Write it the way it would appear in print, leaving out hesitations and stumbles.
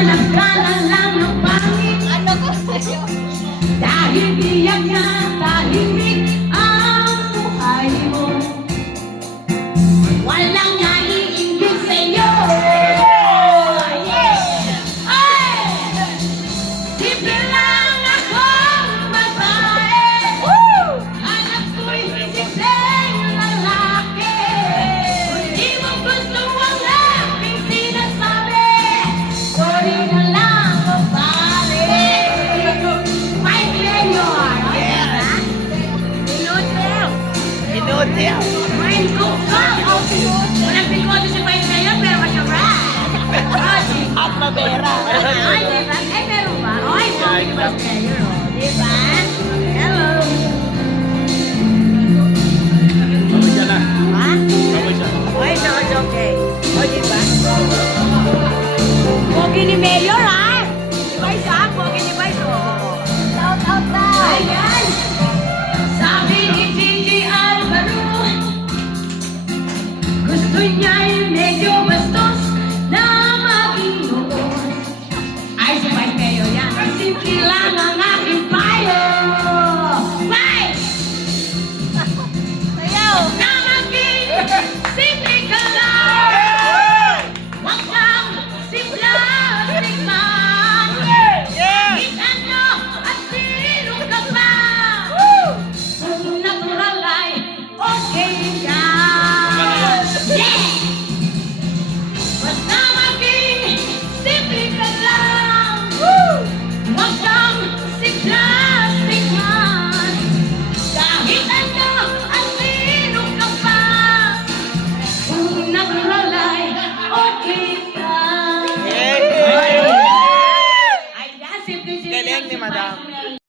Nagkala lang ng pangit. Ano ko sa'yo? Dahil biyak na tahimik ang buhay mo. Walang naiinggit sa'yo. Simple lang akong babae. Anak ko'y simpleng lalaki. Hindi mo gusto ang aking sinasabi. Sorry na lang, babae. May mayor. Inutil. May cook ka. Walang bikoto si Vice Mayor, pero masyabrad. At mabera. Ay, diba? Ay, meron ba? Ay, pogi ni Vice Mayor, oh. Diba? Hello. Bawi siya na. Ha? Bawi siya. Ay, no, it's okay. O, diba? Pogi ni Mayor, ha? Si Vice, ha? Pogi ni Vice, oh. Shout out na. Ayan! Sabi ni Gigi Alvaro, gusto niya'y medyo bastos na maging noon. Ay, si Vice Mayor yan. Simple lang ang aking payo. Vice! Sayaw. Na maging simple ka lang. Huwag kang si-plastic man. Ikan nyo at sino ka ba? Kung natural ay okay ka. Yeah! Basta maging simple ka lang. Huwag kang si-plastic man. Kahit ano at sino ka pa. Kung natural ay okay ka. Ay, simple-simple Galing lang ni si Madam. Vice Mayor.